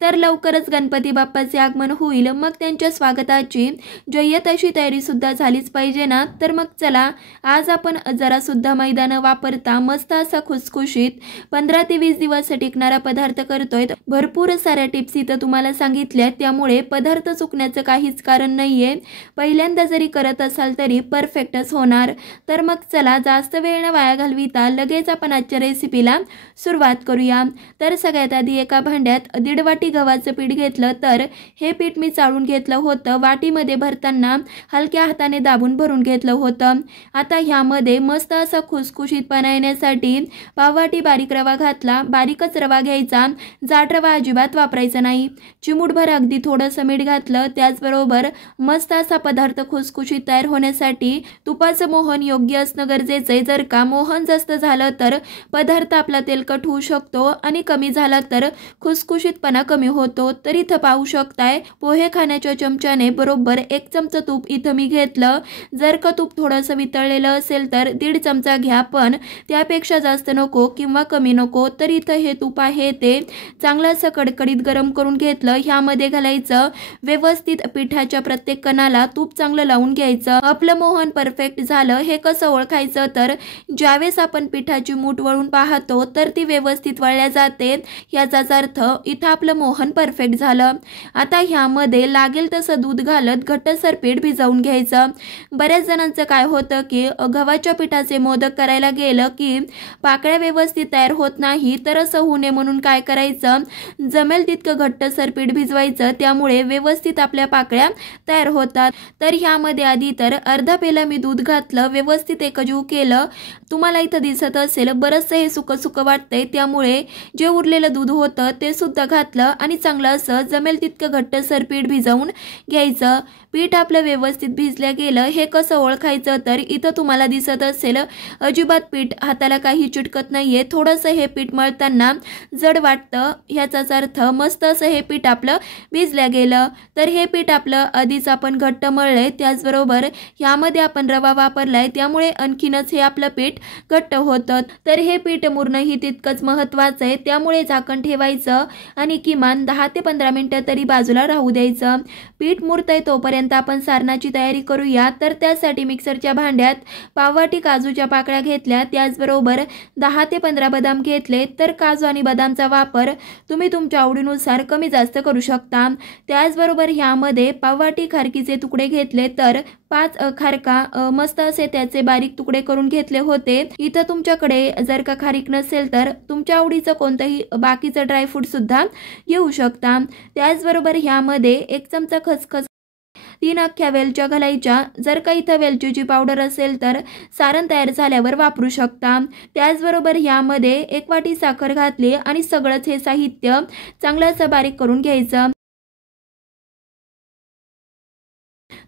तर लवकरच गणपती बाप्पाचे आगमन होईल, मग त्यांच्या स्वागताची जय्यत अशी तयारी सुद्धा झालीच पाहिजे ना। तर मग चला आज आपण जरा सुद्धा मैदा वापरता मस्त असा खुसखुशीत 15 ते 20 दिवस टिकणारा पदार्थ करतोय। भरपूर साऱ्या टिप्स इथं तुम्हाला सांगितल्या, त्यामुळे पदार्थ चुकण्याचं काहीच कारण नाहीये। पहिल्यांदा जरी करत असाल तरी परफेक्टच होणार। तर मग चला जास्त वेळ न वाया घालविता लगेच आपण आजच्या रेसिपीला सुरुवात करूया। तर सगळ्यात आधी एका भांड्यात 1.5 वाटी गव्हाचं पीठ घेतलं, तर हे पीठ मी चाळून घेतलं होतं। वाटीमध्ये भरताना हलक्या हाताने दाबून भरून घेतलं होतं। आता ह्यामध्ये मस्त असा खुसखुशीतपणा येण्यासाठी पाव वाटी बारीक रवा घातला। बारीकच रवा घ्यायचा, जाड रवा अजिबात वापरायचा नाही। चिमूटभर अगदी थोडंसं मीठ घातलं। त्याचबरोबर मस्त असा पदार्थ खुसखुशीत तयार होण्यासाठी तुपाचं मोहन योग्य असणं गरजेचं आहे। जर का मोहन जास्त झालं तर पदार्थ आपला तेलकट होऊ शकतो आणि कमी झाला तर खुसखुशीतपणा कमी होतो। तर इथं पाहू शकताय पोहे खाण्याच्या चमच्याने बरोबर 1 चमचा तूप इथं मी घेतलं। जर का तूप थोडंसं वितळलेलं असेल तर 1.5 चमचा घ्या, पण त्यापेक्षा जास्त नको किंवा कमी नको। तर इथं हे तूप आहे ते चांगलं असं कडकडीत गरम करून घेतलं। ह्यामध्ये घालायचं व्यवस्थित पिठाच्या प्रत्येक कणाला तूप चांगलं लावून घ्यायचं। आपलं मोहन परफेक्ट झालं हे कसं ओळखायचं, तर ज्यावेळेस आपण पिठाची मूठ वळून पाहतो तर ती व्यवस्थित वळल्या जाते, याचाच अर्थ इथं आपलं मोहन परफेक्ट झालं। आता ह्यामध्ये लागेल तसं दूध घालत घट्टसर पीठ भिजवून घ्यायचं। बऱ्याच जणांचं काय होतं की गव्हाच्या पिठाचे मोदक करायला गेलं की पाकळ्या व्यवस्थित तयार होत नाही, तर असं होऊ नये म्हणून काय करायचं, जमेल तितकं घट्टसर पीठ भिजवायचं, त्यामुळे व्यवस्थित आपल्या पाकळ्या तयार होतात। तर ह्यामध्ये आधी तर अर्धा पेला मी दूध घातलं, व्यवस्थित एकजीव केलं। तुम्हाला इथं दिसत असेल बरंचसं हे सुकं सुकं वाटतंय, त्यामुळे जे उरलेलं दूध होतं ते सुद्धा घातलं आणि चांगलं असं जमेल तितकं घट्टसर पीठ भिजवून घ्यायचं। पीठ आपलं व्यवस्थित भिजल्या गेलं हे कसं ओळखायचं, तर इथं तुम्हाला दिसत असेल अजिबात पीठ हाताला काही चिटकत नाहीये। थोडंसं हे पीठ मळताना जड वाटतं, ह्याचाच अर्थ मस्त असं हे पीठ आपलं भिजल्या गेलं। तर हे पीठ आपलं आधीच आपण घट्ट मळलंय, त्याचबरोबर ह्यामध्ये आपण रवा वापरलाय, त्यामुळे आणखीनच हे आपलं पीठ घट्ट होतं। तर हे पीठ मुरणंही तितकंच महत्त्वाचं आहे, त्यामुळे झाकण ठेवायचं आणि किमान 10 ते 15 मिनिटं तरी बाजूला राहू द्यायचं। पीठ मुरतंय तोपर्यंत आपण सारणाची तयारी करूया। तर त्यासाठी मिक्सरच्या भांड्यात पाव वाटी काजूच्या पाकळ्या घेतल्या, त्याचबरोबर 10 ते 15 बदाम घेतले। तर काजू आणि बदामचा वापर तुम्ही तुमच्या आवडीनुसार कमी जास्त करू शकता। त्याचबरोबर ह्यामध्ये पाव वाटी खारकीचे तुकडे घेतले, तर 5 खारका मस्त असे त्याचे बारीक तुकडे करून घेतले होते। इथं तुमच्याकडे जर का खारीक नसेल तर तुमच्या आवडीचं कोणतंही बाकीचं ड्रायफ्रूट सुद्धा घेऊ शकता। त्याचबरोबर ह्यामध्ये 1 चमचा खसखस, 3 अख्ख्या वेलच्या घालायच्या। जर का इथं वेलचीची पावडर असेल तर सारण तयार झाल्यावर वापरू शकता। त्याचबरोबर ह्यामध्ये 1 वाटी साखर घातली आणि सगळंच हे साहित्य चांगलं असं बारीक करून घ्यायचं।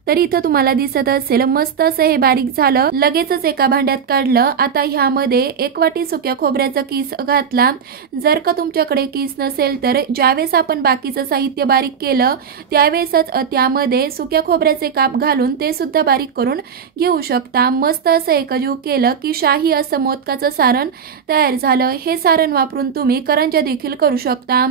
तर इथं तुम्हाला दिसत असेल मस्त असं हे बारीक झालं, लगेचच एका भांड्यात काढलं। आता ह्यामध्ये 1 वाटी सुक्या खोबऱ्याचा किस घातला। जर का तुमच्याकडे किस नसेल तर ज्यावेळेस आपण बाकीचं साहित्य बारीक केलं त्यावेळेसच त्यामध्ये सुक्या खोबऱ्याचे काप घालून ते सुद्धा बारीक करून घेऊ शकता। मस्त असं एकजीव केलं की शाही असं मोदकाचं सारण तयार झालं। हे सारण वापरून तुम्ही करंज्या देखील करू शकता।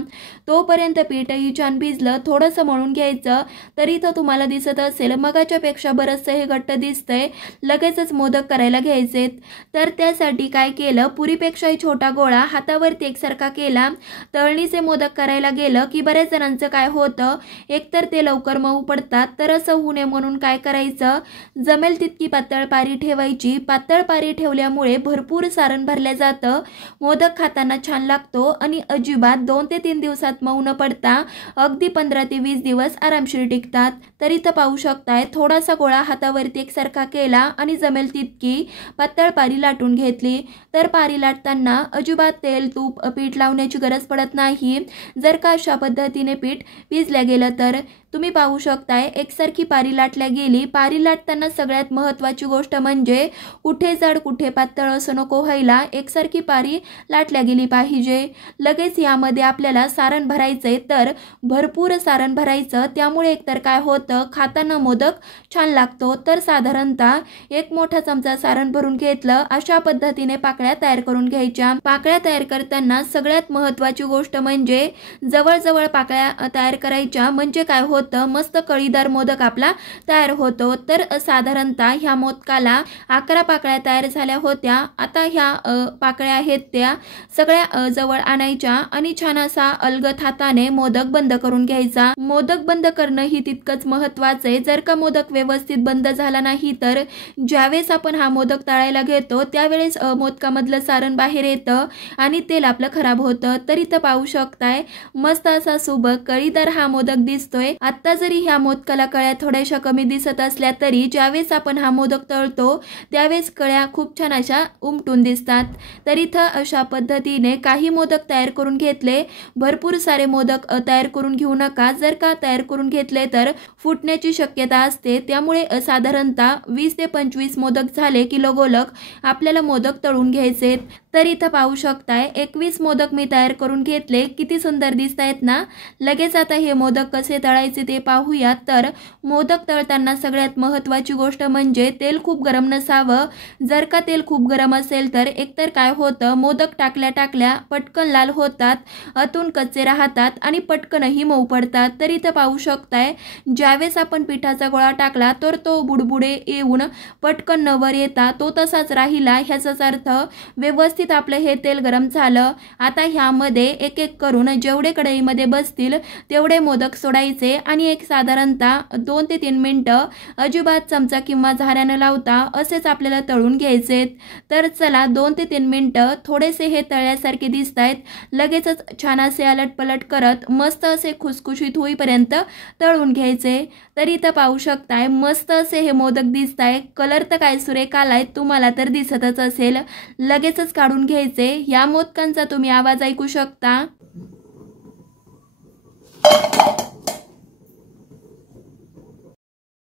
तोपर्यंत पीठही छान भिजलं, थोडंसं मळून घ्यायचं। तर इथं तुम्हाला दिसत असेल मगाच्या पेक्षा बरंचसं हे घट्ट दिसतंय, लगेचच मोदक करायला घ्यायचे। तर त्यासाठी काय केलं, पुरीपेक्षाही छोटा गोळा हातावरती एकसारखा केला। तळणीचे मोदक करायला गेलं की बऱ्याच जणांचं काय होतं, एकतर ते लवकर मऊ पडतात, तर असं होऊ नये म्हणून काय करायचं, जमेल तितकी पातळ पारी ठेवायची। पातळ पारी ठेवल्यामुळे भरपूर सारण भरल्या जातं, मोदक खाताना छान लागतो आणि अजिबात 2 ते 3 दिवसात मऊ न पडता अगदी 15 ते 20 दिवस आरामशीर टिकतात। तर इथं पाहू शकताय थोडासा गोळा हातावरती एकसारखा केला आणि जमेल तितकी पातळ पारी लाटून घेतली। तर पारी लाटताना अजिबात तेल तूप पीठ लावण्याची गरज पडत नाही। जर का अशा पद्धतीने पीठ भिजल्या गेलं तर तुम्ही पाहू शकताय एकसारखी पारी लाटल्या गेली। पारी लाटताना सगळ्यात महत्त्वाची गोष्ट म्हणजे कुठे जाड कुठे पातळ असं नको व्हायला, एकसारखी पारी लाटल्या गेली पाहिजे। लगेच यामध्ये आपल्याला सारण भरायचंय, तर भरपूर सारण भरायचं, त्यामुळे एकतर काय होतं खाताना मोदक छान लागतो। तर साधारणतः एक मोठा चमचा सारण भरून घेतलं। अशा पद्धतीने पाकळ्या तयार करून घ्यायच्या। पाकळ्या तयार करताना सगळ्यात महत्त्वाची गोष्ट म्हणजे जवळ पाकळ्या तयार करायच्या, म्हणजे काय होतं मस्त कळीदार मोदक आपला तयार होतो। तर साधारणतः ह्या मोदकाला 11 पाकळ्या तयार झाल्या होत्या। आता ह्या पाकळ्या आहेत त्या सगळ्या जवळ आणायच्या आणि छान असा अलगद हाताने मोदक बंद करून घ्यायचा। मोदक बंद करणं ही तितकंच महत्त्वाचं आहे। जर का मोदक व्यवस्थित बंद झाला नाही तर ज्यावेळेस आपण हा मोदक तळायला घेतो त्यावेळेस मोदकामधलं सारण बाहेर येतं आणि तेल आपलं खराब होतं। तर इथं पाहू शकताय मस्त असा सुबक कळीदार हा मोदक दिसतोय। आता जरी ह्या मोदकाला कळ्या थोड्याशा कमी दिसत असल्या तरी ज्यावेळेस आपण हा मोदक तळतो त्यावेळेस कळ्या खूप छान अशा उमटून दिसतात। तर इथं अशा पद्धतीने काही मोदक तयार करून घेतले। भरपूर सारे मोदक तयार करून घेऊ नका, जर का तयार करून घेतले तर फुटण्याची शक्यता असते। त्यामुळे साधारणतः 20 ते 25 मोदक झाले की लगोलग आपल्याला मोदक तळून घ्यायचे। तर इथं पाहू शकताय 21 मोदक मी तयार करून घेतले। किती सुंदर दिसतायत ना। लगेच आता हे मोदक कसे तळायचे ते पाहूया। तर मोदक तळताना सगळ्यात महत्त्वाची गोष्ट म्हणजे तेल खूप गरम नसावं। जर का तेल खूप गरम असेल तर एकतर काय होतं मोदक टाकल्या पटकन लाल होतात, आतून कच्चे राहतात आणि पटकनही मऊ पडतात। तर इथं पाहू शकताय ज्यावेळेस आपण पिठाचा गोळा टाकला तर तो बुडबुडे येऊन पटकन न वर येता तो तसाच राहिला, ह्याचाच अर्थ व्यवस्थित आपलं हे तेल गरम झालं। आता ह्यामध्ये एक एक करून जेवढे कढईमध्ये बसतील तेवढे मोदक सोडायचे आणि एक साधारणतः 2 ते 3 मिनिटं अजिबात चमचा किंवा झाऱ्यानं लावता असेच आपल्याला तळून घ्यायचे। तर चला 2 ते 3 मिनिटं थोडेसे हे तळल्यासारखे दिसतायत। लगेचच छान असे अलटपलट करत मस्त असे खुसखुशीत होईपर्यंत तळून घ्यायचे। तर इथं पाहू शकताय मस्त असे हे मोदक दिसताय। कलर तर काय सुरेख आलाय, तुम्हाला तर दिसतच असेल। लगेचच काढून घ्यायचे। या मोदकांचा तुम्ही आवाज ऐकू शकता।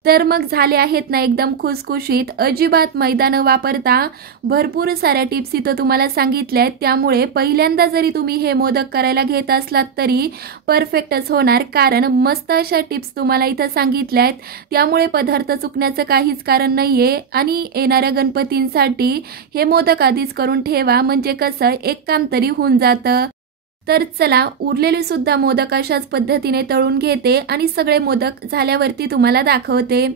तर मग झाले आहेत ना एकदम खुसखुशीत, अजिबात मैदा न वापरता। भरपूर साऱ्या टिप्स इथं तुम्हाला सांगितल्या आहेत, त्यामुळे पहिल्यांदा जरी तुम्ही हे मोदक करायला घेत असलात तरी परफेक्टच होणार, कारण मस्त अशा टिप्स तुम्हाला इथं सांगितल्या आहेत। त्यामुळे पदार्थ चुकण्याचं काहीच कारण नाहीये आणि येणाऱ्या गणपतींसाठी हे मोदक आधीच करून ठेवा, म्हणजे कसं एक काम तरी होऊन जातं। तर चला उरलेले सुद्धा मोदक अशाच पद्धतीने तळून घेते आणि सगळे मोदक झाल्यावरती तुम्हाला दाखवते।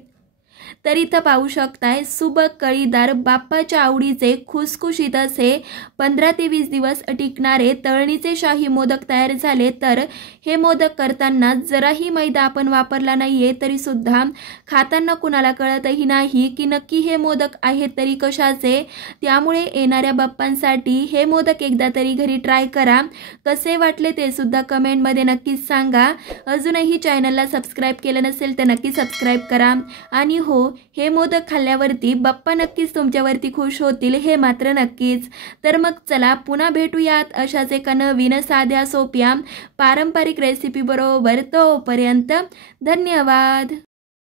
तर इथं पाहू शकताय सुबक कळीदार बाप्पाच्या आवडीचे खुसखुशीत असे 15 ते 20 दिवस टिकणारे तळणीचे शाही मोदक तयार झाले। तर हे मोदक करताना जराही मैदा आपण वापरला नाहीये तरी सुद्धा खाताना कुणाला कळतही नाही की नक्की हे मोदक आहेत तरी कशाचे। त्यामुळे येणाऱ्या बाप्पांसाठी हे मोदक एकदा तरी घरी ट्राय करा। कसे वाटले ते सुद्धा कमेंटमध्ये नक्कीच सांगा। अजूनही चॅनलला सबस्क्राईब केलं नसेल तर नक्की सबस्क्राईब करा। आणि हो, हे मोदक खाल्ल्यावरती बाप्पा नक्कीच तुमच्यावरती खुश होतील, हे मात्र नक्कीच। तर मग चला पुन्हा भेटूयात अशाच एका नवीन साध्या सोप्या पारंपरिक रेसिपी बरोबर। तोपर्यंत धन्यवाद।